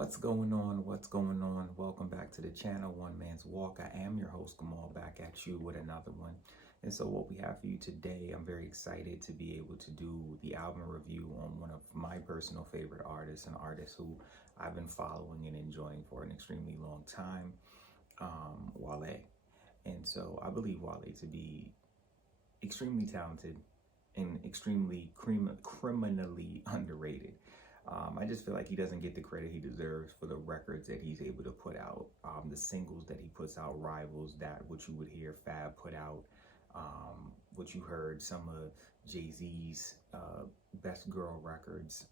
What's going on? What's going on? Welcome back to the channel, One Man's Walk. I am your host, Gamal, back at you with another one. And so what we have for you today, I'm very excited to be able to do the album review on one of my personal favorite artists, an artist who I've been following and enjoying for an extremely long time, Wale. And so I believe Wale to be extremely talented and extremely criminally underrated. I just feel like he doesn't get the credit he deserves for the records that he's able to put out, the singles that he puts out, rivals that what you would hear Fab put out, what you heard some of Jay-Z's Best Girl records,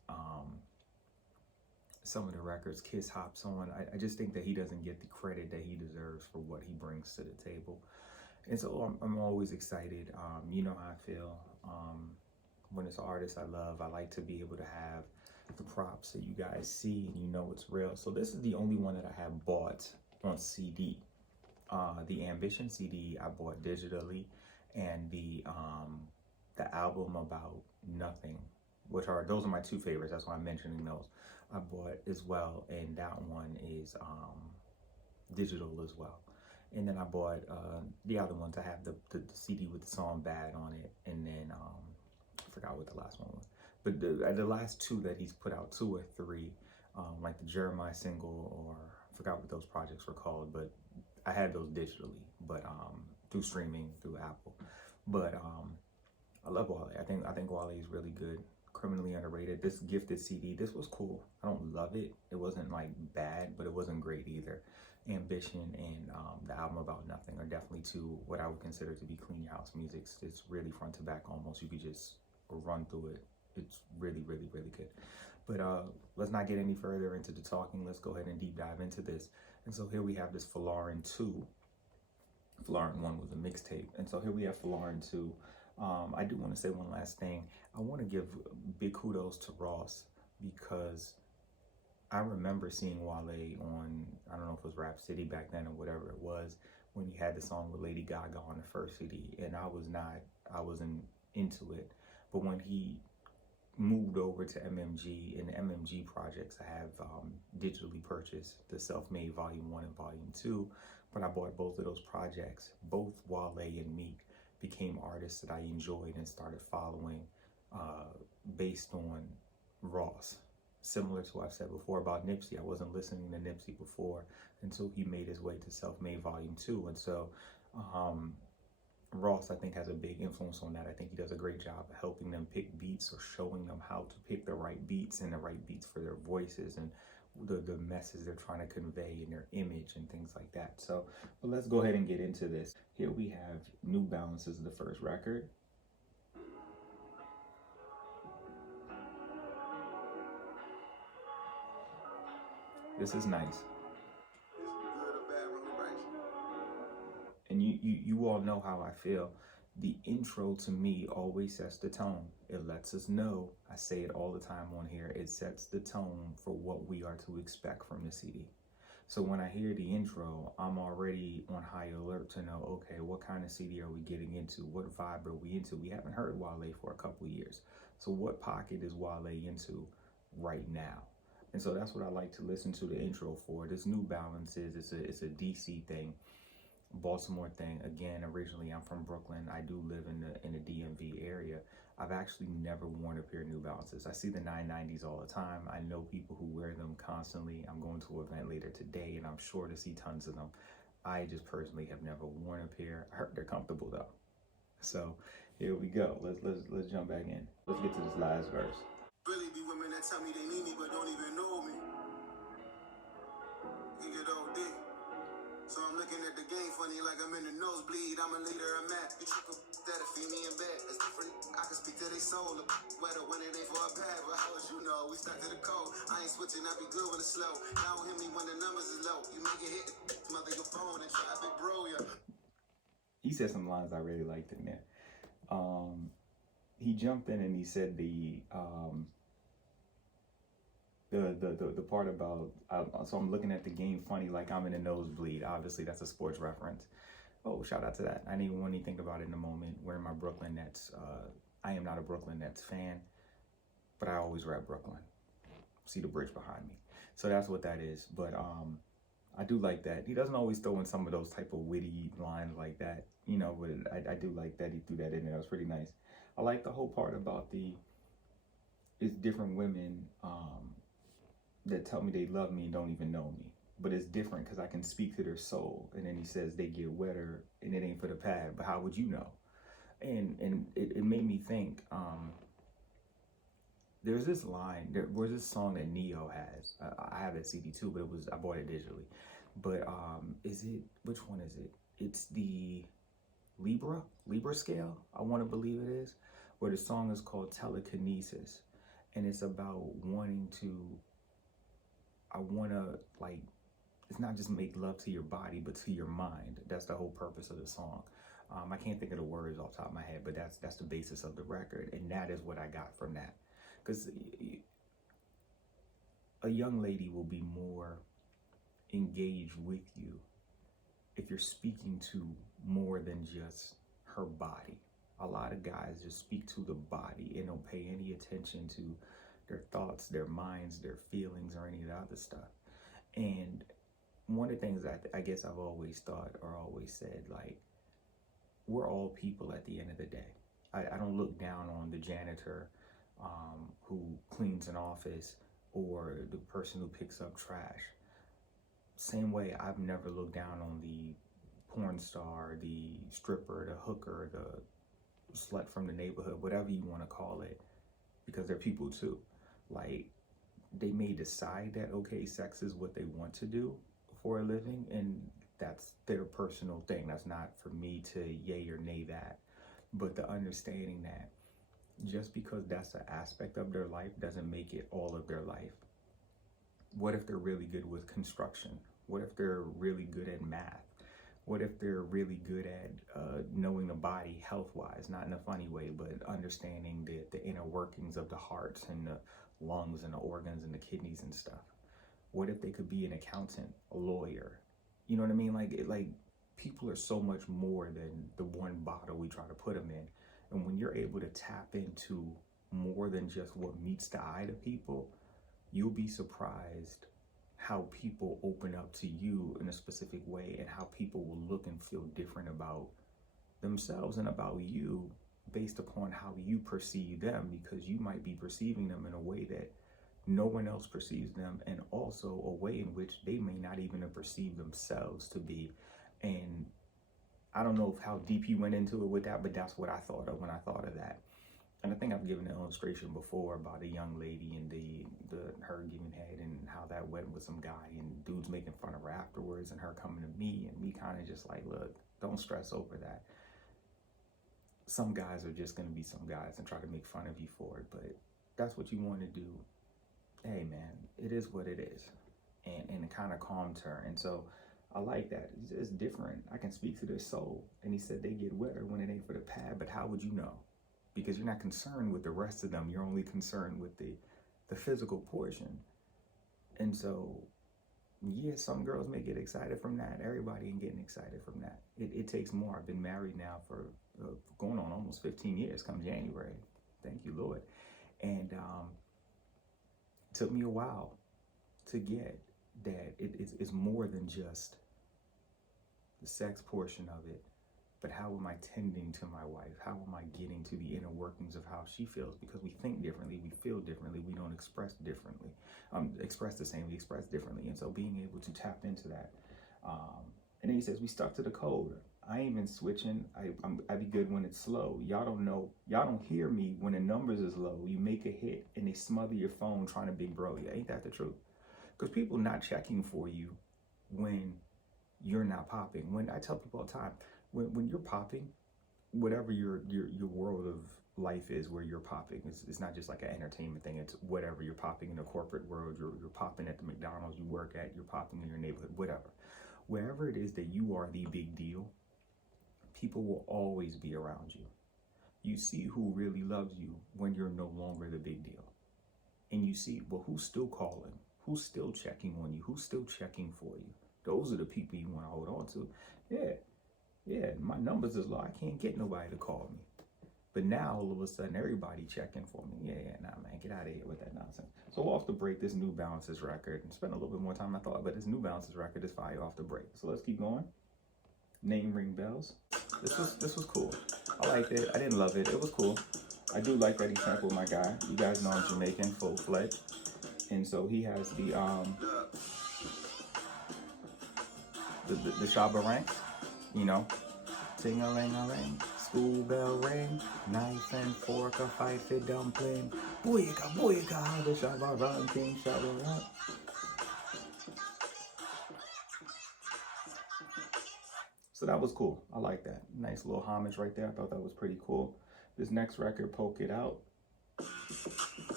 some of the records Kiss hops on. I just think that he doesn't get the credit that he deserves for what he brings to the table. And so I'm always excited. You know how I feel. When it's an artist I love, I like to be able to have the props that you guys see and you know it's real. So this is the only one that I have bought on CD. The Ambition CD I bought digitally, and the album About Nothing, those are my two favorites. That's why I'm mentioning those. I bought as well, and that one is digital as well. And then I bought the other ones. I have the CD with the song Bad on it, and then I forgot what the last one was. But the last two that he's put out, 2 or 3, like the Jeremiah single, or I forgot what those projects were called, but I had those digitally, but through streaming, through Apple. But I love Wale. I think Wale is really good, criminally underrated. This gifted CD, this was cool. I don't love it. It wasn't like bad, but it wasn't great either. Ambition and the album About Nothing are definitely two what I would consider to be clean house music. It's really front to back almost. You could just run through it. It's really, really, really good. But let's not get any further into the talking. Let's go ahead and deep dive into this. And so here we have this Folarin II. Folarin 1 was a mixtape. And so here we have Folarin II. I do want to say one last thing. I want to give big kudos to Ross, because I remember seeing Wale on, I don't know if it was Rap City back then or whatever it was, when he had the song with Lady Gaga on the first CD. And I wasn't into it. But when he moved over to MMG, and the MMG projects I have digitally purchased, the Self-Made Volume 1 and Volume 2, but I bought both of those projects. Both Wale and Meek became artists that I enjoyed and started following based on Ross. Similar to what I've said before about Nipsey, I wasn't listening to Nipsey before until he made his way to Self-Made Volume 2. And so Ross, I think, has a big influence on that. I think he does a great job of helping them pick beats, or showing them how to pick the right beats and the right beats for their voices and the message they're trying to convey in their image and things like that. So, but let's go ahead and get into this. Here we have New Balance is the first record. This is nice. And you all know how I feel. The intro to me always sets the tone. It lets us know, I say it all the time on here, it sets the tone for what we are to expect from the CD. So when I hear the intro, I'm already on high alert to know, okay, what kind of CD are we getting into? What vibe are we into? We haven't heard Wale for a couple of years. So what pocket is Wale into right now? And so that's what I like to listen to the intro for. This New Balance it's a DC thing. Baltimore thing. Again, originally I'm from Brooklyn. I do live in the DMV area. I've actually never worn a pair of New Balances. I see the 990s all the time. I know people who wear them constantly. I'm going to an event later today, and I'm sure to see tons of them. I just personally have never worn a pair. I heard they're comfortable though. So here we go. Let's jump back in. Let's get to this last verse. Really be women that tell me they need me but don't even know me. You get OD. So I'm looking at the game funny like I'm in the nosebleed. I'm a leader, I'm mad. You trick that'll feed me in bed. It's different. I can speak to their soul. Weather when it ain't for a pad. But how as you know, we stuck to the code. I ain't switching, I be good when it's slow. Now don't hit me when the numbers is low. You make it hit mother your phone and try to big bro ya. He said some lines I really liked in there. He jumped in and he said the part about, so I'm looking at the game funny like I'm in a nosebleed. Obviously, that's a sports reference. Oh, shout out to that. I didn't even want to think about it in the moment. Wearing my Brooklyn Nets. I am not a Brooklyn Nets fan, but I always rep Brooklyn. See the bridge behind me. So that's what that is. But I do like that. He doesn't always throw in some of those type of witty lines like that, you know, but I do like that he threw that in there. That was pretty nice. I like the whole part about it's different women that tell me they love me and don't even know me. But it's different because I can speak to their soul. And then he says they get wetter and it ain't for the pad, but how would you know? And it made me think, there's this line, there was this song that Neo has. I have that CD too, but I bought it digitally. But which one is it? It's the Libra scale, I want to believe it is, where the song is called Telekinesis. And it's about I want to, like, it's not just make love to your body, but to your mind. That's the whole purpose of the song. I can't think of the words off the top of my head, but that's the basis of the record. And that is what I got from that. Because a young lady will be more engaged with you if you're speaking to more than just her body. A lot of guys just speak to the body and don't pay any attention to their thoughts, their minds, their feelings, or any of the other stuff. And one of the things I guess I've always thought or always said, like, we're all people at the end of the day. I don't look down on the janitor who cleans an office or the person who picks up trash. Same way, I've never looked down on the porn star, the stripper, the hooker, the slut from the neighborhood, whatever you want to call it, because they're people too. Like, they may decide that, okay, sex is what they want to do for a living, and that's their personal thing. That's not for me to yay or nay that. But the understanding that just because that's an aspect of their life doesn't make it all of their life. What if they're really good with construction? What if they're really good at math? What if they're really good at knowing the body health-wise, not in a funny way, but understanding the inner workings of the hearts and the lungs and the organs and the kidneys and stuff? What if they could be an accountant, a lawyer? You know what I mean? Like people are so much more than the one bottle we try to put them in. And when you're able to tap into more than just what meets the eye to people, you'll be surprised how people open up to you in a specific way and how people will look and feel different about themselves and about you based upon how you perceive them, because you might be perceiving them in a way that no one else perceives them, and also a way in which they may not even have perceived themselves to be. And I don't know how deep you went into it with that, but that's what I thought of when I thought of that. And I think I've given an illustration before about a young lady and her giving head and how that went with some guy and dudes making fun of her afterwards and her coming to me and me kind of just like, look, don't stress over that. Some guys are just going to be some guys and try to make fun of you for it, but that's what you want to do. Hey man, it is what it is. And kind of calmed her. And so I like that. It's different. I can speak to their soul. And he said they get wetter when it ain't for the pad, but how would you know? Because you're not concerned with the rest of them. You're only concerned with the physical portion. And so, yeah, some girls may get excited from that. Everybody ain't getting excited from that. It takes more. I've been married now for going on almost 15 years come January. Thank you, Lord. And it took me a while to get that it's more than just the sex portion of it. But how am I tending to my wife? How am I getting to the inner workings of how she feels? Because we think differently, we feel differently, we don't express differently. Express the same, we express differently. And so being able to tap into that. And then he says, we stuck to the code. I ain't been switching. I be good when it's slow. Y'all don't know. Y'all don't hear me when the numbers is low. You make a hit and they smother your phone trying to big bro you. Ain't that the truth? Because people not checking for you when you're not popping. When I tell people all the time, when you're popping, whatever your world of life is where you're popping, it's not just like an entertainment thing. It's whatever you're popping in the corporate world, you're popping at the McDonald's you work at, you're popping in your neighborhood, whatever. Wherever it is that you are the big deal, people will always be around you. You see who really loves you when you're no longer the big deal. And you see, well, who's still calling? Who's still checking on you? Who's still checking for you? Those are the people you want to hold on to. Yeah, my numbers is low. I can't get nobody to call me. But now all of a sudden everybody checking for me. Yeah, nah, man, get out of here with that nonsense. So off the break, this New Balances record, and spent a little bit more time than I thought, but this New Balances record is fire off the break. So let's keep going. Name ring bells. This was cool. I liked it. I didn't love it. It was cool. I do like that he sampled my guy. You guys know I'm Jamaican, full-fledged, and so he has the Shabba rank, you know, ting-a-ling-a-ling, school bell ring, knife and fork, a fight for dumpling, booyaka, booyaka, the Shabba run, king Shabba run. So that was cool. I like that. Nice little homage right there. I thought that was pretty cool. This next record, Poke It Out.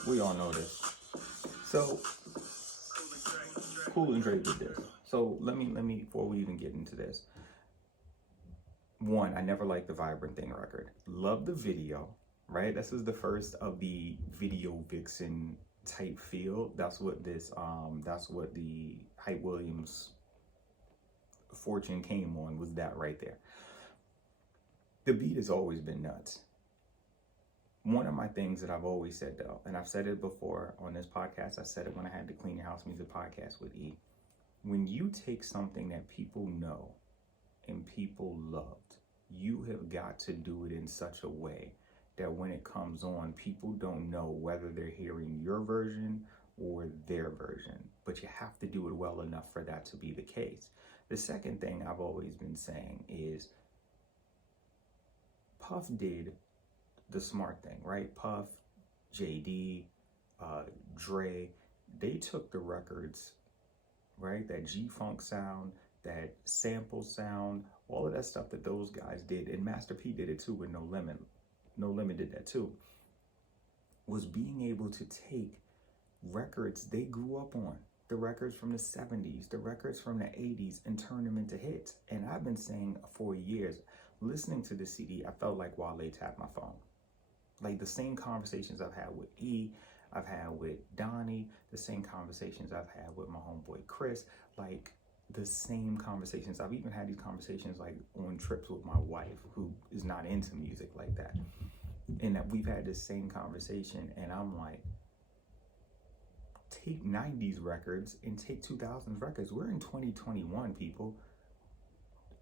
We all know this. So, Cool and Dre did this. So let me, before we even get into this. One, I never liked the Vibrant Thing record. Love the video, right? This is the first of the video vixen type feel. That's what this, that's what the Hype Williams fortune came on, was that right there. The beat has always been nuts. One of my things that I've always said though, and I've said it before on this podcast, I said it when I had the Clean Your House Music podcast with E. When you take something that people know and people loved, you have got to do it in such a way that when it comes on, people don't know whether they're hearing your version or their version, but you have to do it well enough for that to be the case. The second thing I've always been saying is Puff did the smart thing, right? Puff, JD, Dre, they took the records, right? That G-Funk sound, that sample sound, all of that stuff that those guys did, and Master P did it too with No Limit. No Limit did that too. Was being able to take records they grew up on, the records from the 70s, the records from the 80s, and turn them into hits. And I've been saying for years, listening to the CD, I felt like Wale tapped my phone. Like the same conversations I've had with E, I've had with Donnie, the same conversations I've had with my homeboy Chris, like the same conversations. I've even had these conversations like on trips with my wife, who is not into music like that. And that we've had this same conversation, and I'm like, take 90s records and take 2000s records. We're in 2021, people.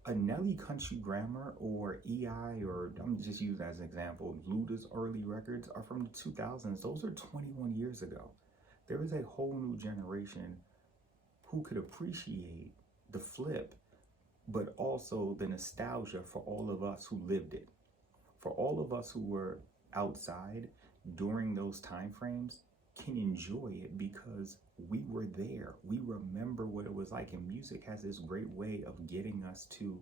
A Nelly Country Grammar or EI, or I'm just using as an example, Luda's early records are from the 2000s. Those are 21 years ago. There is a whole new generation who could appreciate the flip, but also the nostalgia for all of us who lived it. For all of us who were outside during those time frames, can enjoy it because we were there. We remember what it was like, and music has this great way of getting us to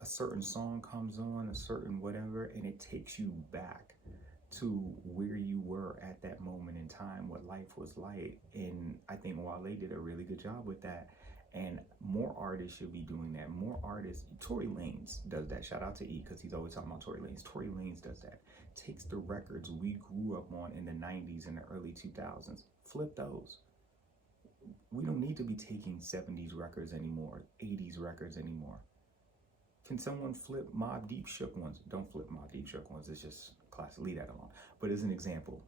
a certain song comes on, a certain whatever, and it takes you back to where you were at that moment in time, what life was like. And I think Wale did a really good job with that. And more artists should be doing that. More artists, Tory Lanez does that. Shout out to E, because he's always talking about Tory Lanez. Tory Lanez does that. Takes the records we grew up on in the 90s and the early 2000s. Flip those. We don't need to be taking 70s records anymore, 80s records anymore. Can someone flip Mobb Deep Shook ones? Don't flip Mobb Deep Shook ones. It's just class. Leave that alone. But as an example,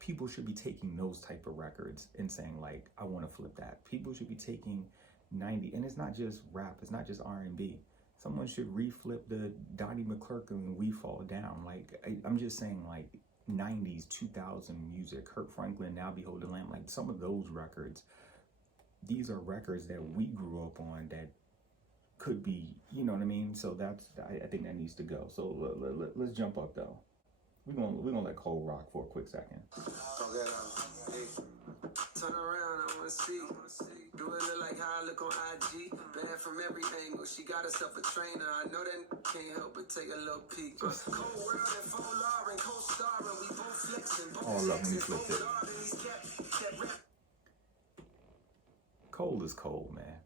people should be taking those type of records and saying like, I want to flip that. People should be taking 90, and it's not just rap, it's not just R&B. Someone should reflip the Donnie McClurkin We Fall Down. Like, I'm just saying like 90s, 2000 music, Kirk Franklin, Now Behold the Lamb, like some of those records, these are records that we grew up on that could be, you know what I mean? So that's, I think that needs to go. So let's jump up though. We're gonna let Cole rock for a quick second. Turn around, I wanna see. Do it look like how I look on IG? Bad from every angle. She got herself a trainer. I know that can't help but take a little peek. Cold world and Folarin, co-starring. We both flexing. Oh, love when he flipped it. Cole is cold, man.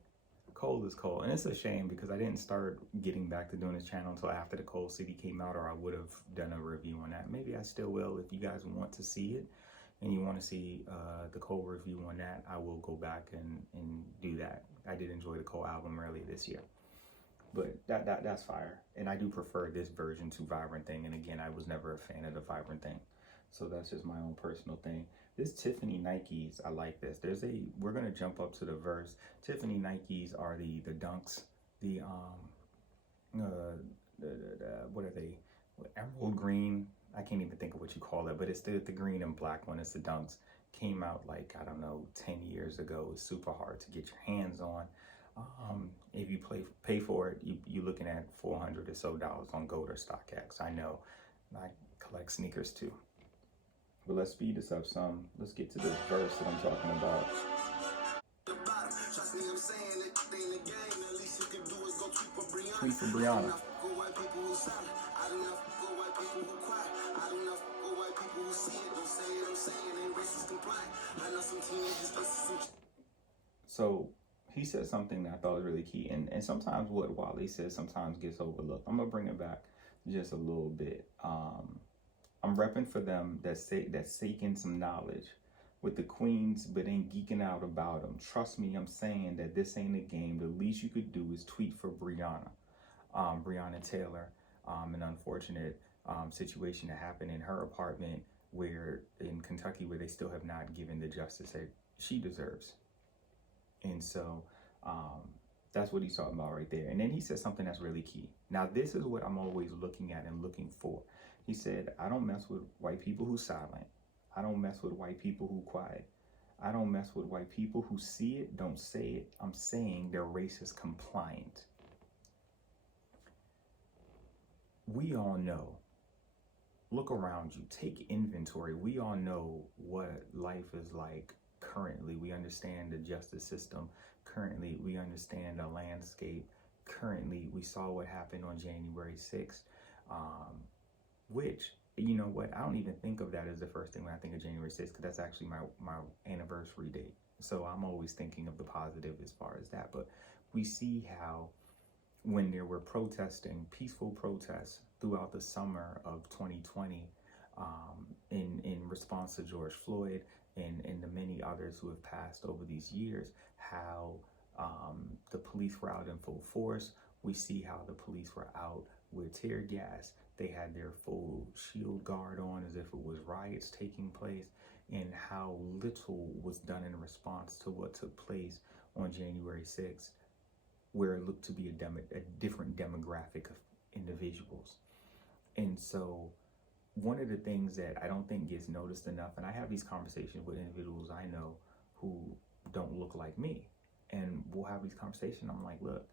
Cole is cold. And it's a shame because I didn't start getting back to doing this channel until after the Cole CD came out, or I would have done a review on that. Maybe I still will. If you guys want to see it and you want to see the Cole review on that, I will go back and do that. I did enjoy the Cole album earlier this year. But that's fire. And I do prefer this version to Vibrant Thing. And again, I was never a fan of the Vibrant Thing. So that's just my own personal thing. This Tiffany Nikes, I like this. We're gonna jump up to the verse. Tiffany Nikes are the dunks, what are they? Emerald green. I can't even think of what you call it, but it's the green and black one. It's the dunks. Came out like, I don't know, 10 years ago. It's super hard to get your hands on. If you pay for it, you're looking at $400 or so on Gold or StockX. I know, I collect sneakers too. But let's speed this up some. Let's get to this verse that I'm talking about. Tweet for Brianna. So he said something that I thought was really key, and sometimes what Wale says sometimes gets overlooked. I'm gonna bring it back just a little bit. I'm repping for them that's seeking some knowledge with the queens, but ain't geeking out about them. Trust me, I'm saying that this ain't a game. The least you could do is tweet for Breonna Taylor. An unfortunate situation that happened in her apartment in Kentucky, where they still have not given the justice that she deserves. And so that's what he's talking about right there. And then he said something that's really key. Now, this is what I'm always looking at and looking for. He said, I don't mess with white people who silent. I don't mess with white people who quiet. I don't mess with white people who see it, don't say it. I'm saying they're racist compliant. We all know. Look around you. Take inventory. We all know what life is like currently. We understand the justice system. Currently, we understand the landscape. Currently, we saw what happened on January 6th, which, you know what, I don't even think of that as the first thing when I think of January 6th, because that's actually my anniversary date. So I'm always thinking of the positive as far as that. But we see how when there were peaceful protests throughout the summer of 2020, in response to George Floyd and the many others who have passed over these years, how the police were out in full force. We see how the police were out with tear gas. They had their full shield guard on as if it was riots taking place, and how little was done in response to what took place on January 6th, where it looked to be a different demographic of individuals. And so one of the things that I don't think gets noticed enough, and I have these conversations with individuals I know who don't look like me, and we'll have these conversations. I'm like, look,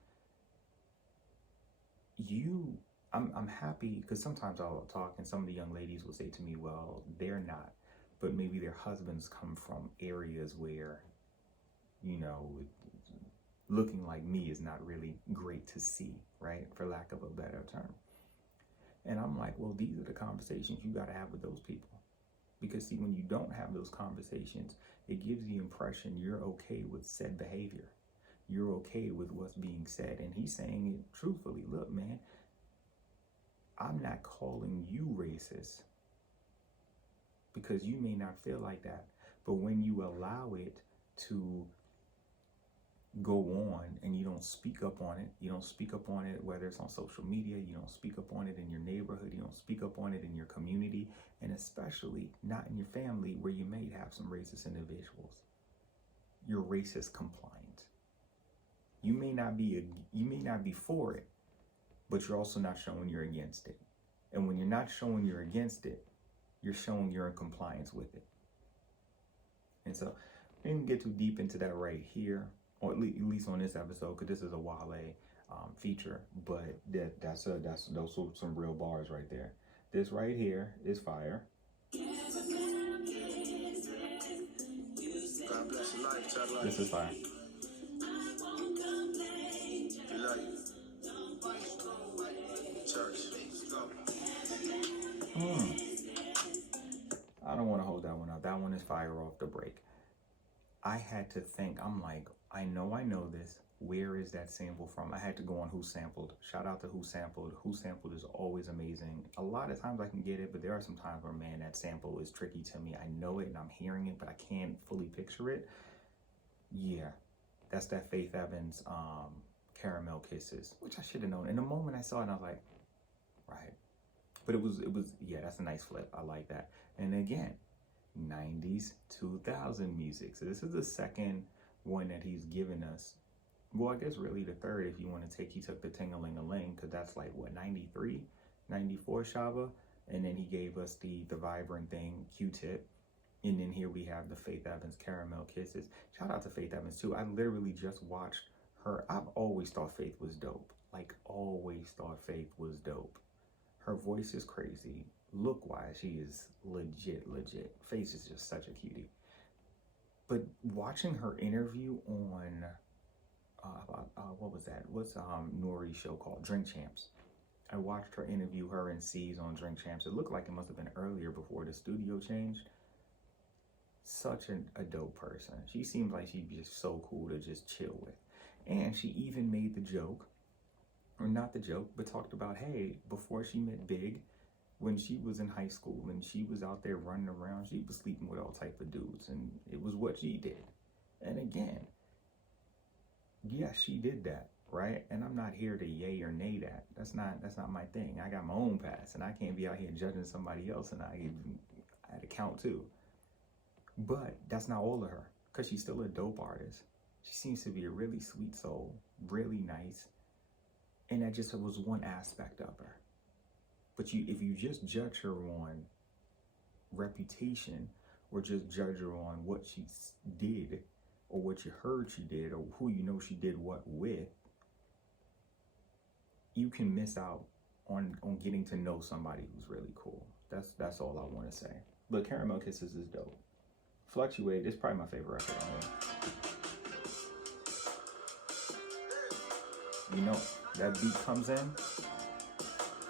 I'm happy, because sometimes I'll talk and some of the young ladies will say to me, well, they're not, but maybe their husbands come from areas where, you know, looking like me is not really great to see, right? For lack of a better term. And I'm like, well, these are the conversations you got to have with those people. Because see, when you don't have those conversations, it gives the impression you're okay with said behavior. You're okay with what's being said. And he's saying it truthfully. Look, man, I'm not calling you racist because you may not feel like that. But when you allow it to go on and you don't speak up on it, whether it's on social media, you don't speak up on it in your neighborhood, you don't speak up on it in your community, and especially not in your family where you may have some racist individuals. You're racist compliant. You may not be for it, but you're also not showing you're against it. And when you're not showing you're against it, you're showing you're in compliance with it. And so we didn't get too deep into that right here, or at least on this episode, because this is a Wale feature. But those are some real bars right there. This right here is fire. God bless your life, child life. This is fire. We love you. Church. I don't want to hold that one up. That one is fire off the break. I had to think, I'm like, I know this. Where is that sample from? I had to go on Who Sampled. Shout out to Who Sampled. Who Sampled is always amazing. A lot of times I can get it, but there are some times where, man, that sample is tricky to me. I know it and I'm hearing it, but I can't fully picture it. Yeah, that's that Faith Evans, Caramel Kisses, which I should have known. And the moment I saw it, I was like, right. But it was, yeah, that's a nice flip. I like that. And again, 90s, 2000 music. So this is the second one that he's given us. Well, I guess really the third, if you want to take, he took the Ting-a-ling-a-ling, because that's like, what, 93, 94 Shaba? And then he gave us the Vibrant Thing, Q-Tip. And then here we have the Faith Evans Caramel Kisses. Shout out to Faith Evans too. I literally just watched her. I've always thought Faith was dope. Like, always thought Faith was dope. Her voice is crazy. Look-wise, she is legit. Faith is just such a cutie. But watching her interview on, what was that? What's Nori's show called? Drink Champs. I watched her interview, her and C's on Drink Champs. It looked like it must have been earlier before the studio changed. Such a dope person. She seems like she'd be just so cool to just chill with. And she even made the joke, or not the joke, but talked about, hey, before she met Big, when she was in high school and she was out there running around, she was sleeping with all type of dudes, and it was what she did. And again, yes, she did that, right? And I'm not here to yay or nay that. That's not my thing. I got my own past, and I can't be out here judging somebody else, and I had to count too. But that's not all of her, because she's still a dope artist. She seems to be a really sweet soul, really nice. And that just was one aspect of her. But if you just judge her on reputation, or just judge her on what she did, or what you heard she did, or who you know she did what with, you can miss out on getting to know somebody who's really cool. That's all I want to say. But Caramel Kisses is dope. Fluctuate is probably my favorite record on here. You know, that beat comes in.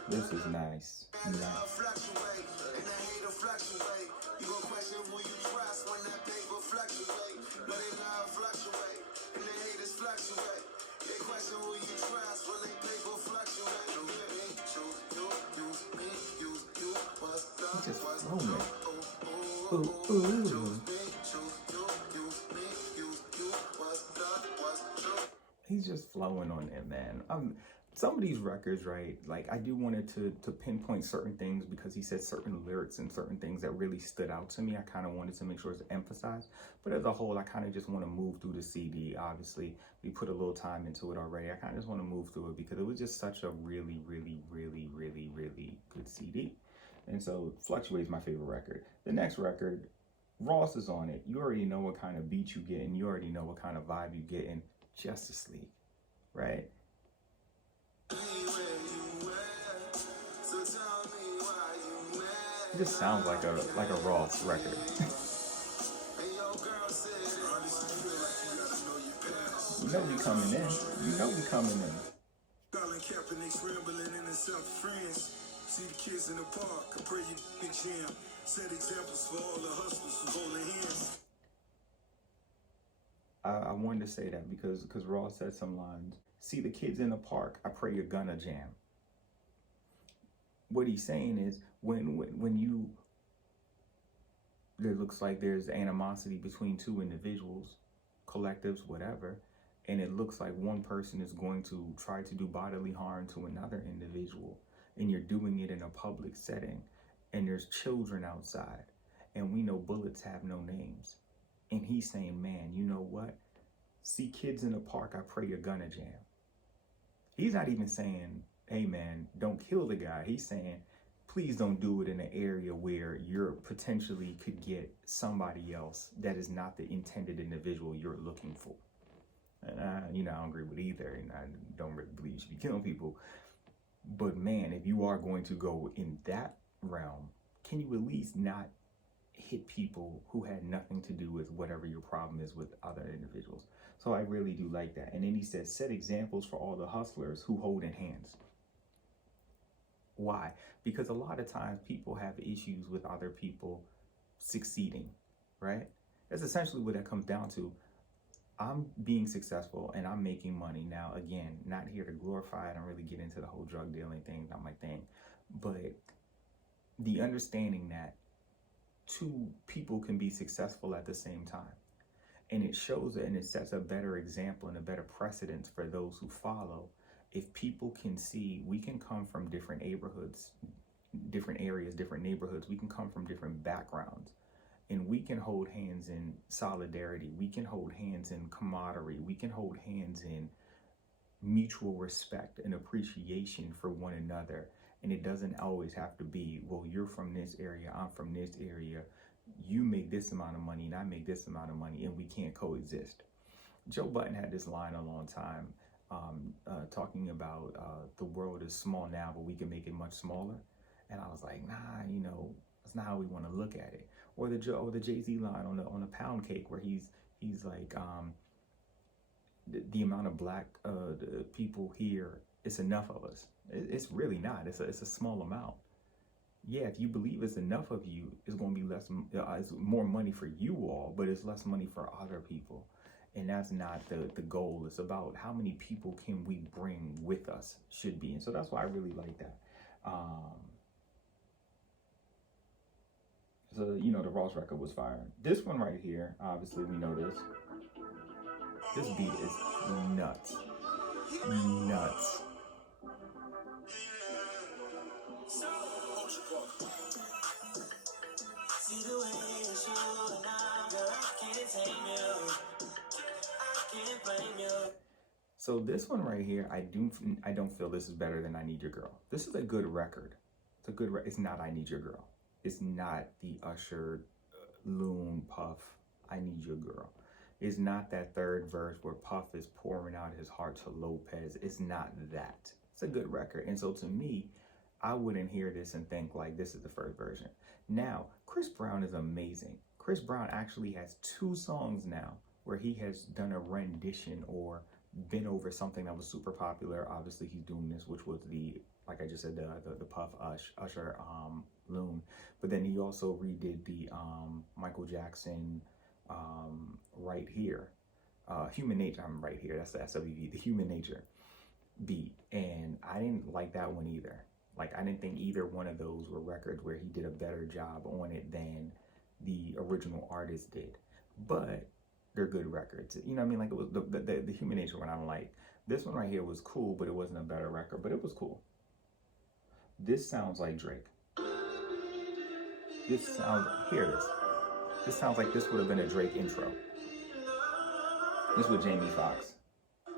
This is nice. He's just flowing. Ooh. He's just flowing on it, man. Some of these records, right, like I do wanted to pinpoint certain things, because he said certain lyrics and certain things that really stood out to me. I kind of wanted to make sure it's emphasized, but as a whole, I kind of just want to move through the CD. Obviously, we put a little time into it already. I kind of just want to move through it because it was just such a really good CD. And so Fluctuate's my favorite record. The next record, Ross is on it. You already know what kind of beat you get, and you already know what kind of vibe you get in Justice League, right? It just sounds like a Ross record. You know we coming in. See the kids in the park, I pray you big jam. Set examples for all the hustlers who holding hands. I wanted to say that because Ross said some lines. See the kids in the park, I pray you're gonna jam. What he's saying is when you, there looks like there's animosity between two individuals, collectives, whatever, and it looks like one person is going to try to do bodily harm to another individual, and you're doing it in a public setting, and there's children outside, and we know bullets have no names. And he's saying, man, you know what? See kids in the park, I pray you're gonna jam. He's not even saying, hey man, don't kill the guy. He's saying, please don't do it in an area where you're potentially could get somebody else that is not the intended individual you're looking for. And I don't agree with either, and I don't really believe you should be killing people. But man, if you are going to go in that realm, can you at least not hit people who had nothing to do with whatever your problem is with other individuals? So I really do like that. And then he says, set examples for all the hustlers who hold in hands. Why? Because a lot of times people have issues with other people succeeding, right? That's essentially what that comes down to. I'm being successful and I'm making money. Now, again, not here to glorify it and really get into the whole drug dealing thing, not my thing. But the understanding that two people can be successful at the same time. And it shows and it sets a better example and a better precedence for those who follow. If people can see, we can come from different neighborhoods, different areas, different neighborhoods. We can come from different backgrounds, and we can hold hands in solidarity. We can hold hands in camaraderie. We can hold hands in mutual respect and appreciation for one another. And it doesn't always have to be, well, you're from this area, I'm from this area. You make this amount of money and I make this amount of money, and we can't coexist. Joe Budden had this line a long time, talking about the world is small now, but we can make it much smaller. And I was like, nah, you know, that's not how we want to look at it. Or the Jay-Z line on the pound cake, where he's like, the amount of black people here, it's enough of us. It's really not. It's a small amount. Yeah, if you believe it's enough of you, it's going to be less. It's more money for you all, but it's less money for other people. And that's not the goal. It's about how many people can we bring with us, should be. And so that's why I really like that. So, you know, the Ross record was fire. This one right here, obviously we know this. This beat is nuts. Nuts. So this one right here, I don't feel this is better than I Need Your Girl. This is a good record. It's a good it's not I Need Your Girl. It's not the Usher, Loon, Puff, I Need Your Girl. It's not that third verse where Puff is pouring out his heart to Lopez. It's not that. It's a good record. And so to me, I wouldn't hear this and think like this is the first version. Now, Chris Brown is amazing. Chris Brown actually has 2 songs now where he has done a rendition or been over something that was super popular. Obviously, he's doing this, which was like I just said, the Puff Usher Loon. But then he also redid the Michael Jackson Right Here, Human Nature. I'm Right Here. That's the SWV, the Human Nature beat. And I didn't like that one either. Like, I didn't think either one of those were records where he did a better job on it than the original artist did. But they're good records. You know what I mean? Like, it was the Human Nature one I don't like. This one right here was cool, but it wasn't a better record, but it was cool. This sounds like Drake. Hear this. This sounds like this would have been a Drake intro. This with Jamie Foxx.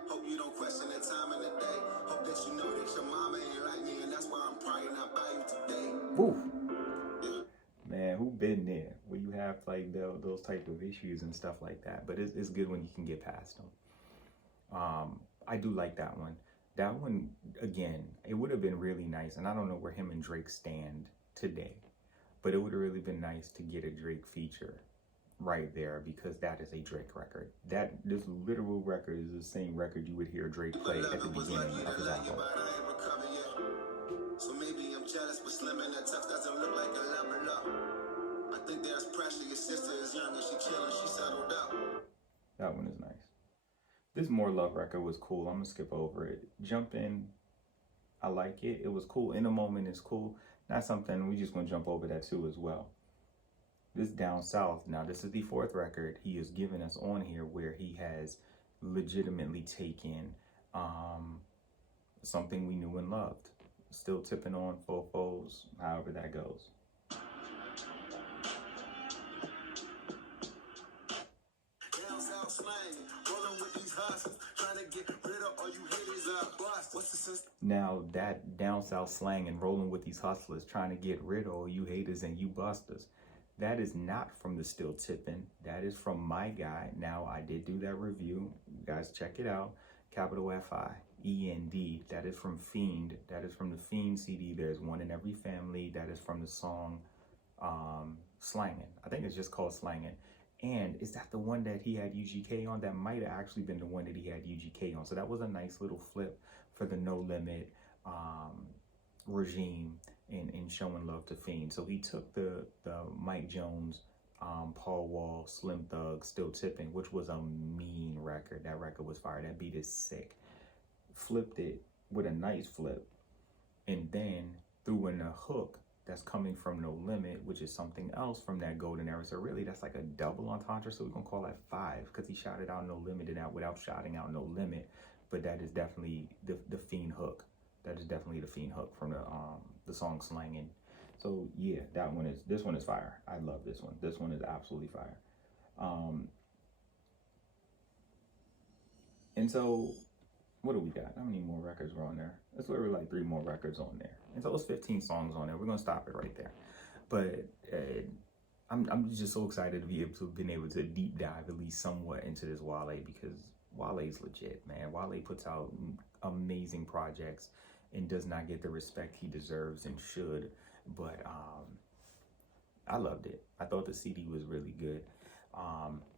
Hope you don't question the time of the day. Hope that you know that your mama ain't like me, and that's why I'm probably not by you today. Woo. Man, who been there where you have like those type of issues and stuff like that? But it's good when you can get past them. I do like that one. That one, again, it would have been really nice. And I don't know where him and Drake stand today, but it would have really been nice to get a Drake feature right there, because that is a Drake record. This literal record is the same record you would hear Drake play at the beginning of his album. So maybe I'm jealous, but slim and tough doesn't look like a level up. I think there's pressure. Your sister is young and she chilling, she settled up. That one is nice. This More Love record was cool. I'm gonna skip over it. Jump In, I like it. It was cool. In a Moment is cool. Not something we just gonna jump over that too as well. This Down South. Now this is the 4th record he has given us on here where he has legitimately taken something we knew and loved. Still tipping on fofos, however that goes. Now that down south slang and rolling with these hustlers, trying to get rid of all you haters and you busters, that is not from the Still Tippin'. That is from my guy. Now, I did do that review. You guys check it out. Capital F-I-E-N-D. That is from Fiend. That is from the Fiend CD. There's One in Every Family. That is from the song Slangin'. I think it's just called Slangin'. And is that the one that he had UGK on? That might have actually been the one that he had UGK on. So that was a nice little flip for the No Limit regime in showing love to Fiend. So he took the Mike Jones, Paul Wall, Slim Thug, Still Tippin', which was a mean record. That record was fire. That beat is sick. Flipped it with a nice flip, and then threw in a hook that's coming from No Limit, which is something else from that golden era. So really, that's like a double entendre. So we're gonna call that 5 because he shouted out No Limit and out without shouting out No Limit. But that is definitely the Fiend hook. That is definitely the Fiend hook from the song Slangin'. So yeah, this one is fire. I love this one. This one is absolutely fire. And so what do we got? How many more records were on there? It's literally like 3 more records on there. And so it's 15 songs on there. We're gonna stop it right there. But I'm just so excited to be able to have been able to deep dive at least somewhat into this Wale, because Wale's legit, man. Wale puts out amazing projects and does not get the respect he deserves and should. But I loved it. I thought the CD was really good.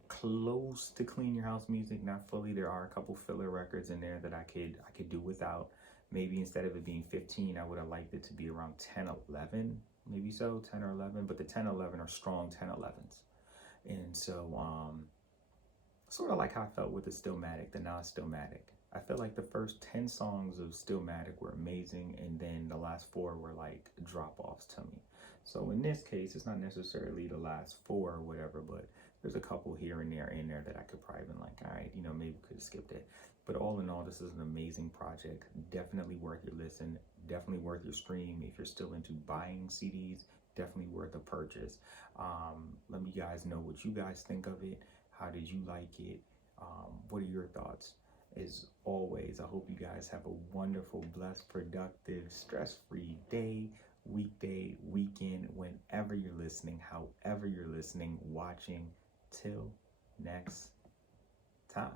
Close to Clean Your House music, not fully. There are a couple filler records in there that I could do without. Maybe instead of it being 15, I would have liked it to be around 10, 11, maybe so, 10 or 11. But the 10, 11 are strong 10, 11s. And so, sort of like how I felt with the Stillmatic, the non-Stillmatic. I feel like the first 10 songs of Stillmatic were amazing, and then the last 4 were like drop-offs to me. So in this case, it's not necessarily the last 4 or whatever, but there's a couple here and there in there that I could probably been like, all right, you know, maybe could have skipped it. But all in all, this is an amazing project. Definitely worth your listen. Definitely worth your stream. If you're still into buying CDs, definitely worth a purchase. Let me guys know what you guys think of it. How did you like it? What are your thoughts? As always, I hope you guys have a wonderful, blessed, productive, stress-free day, weekday, weekend, whenever you're listening, however you're listening, watching. Till next time.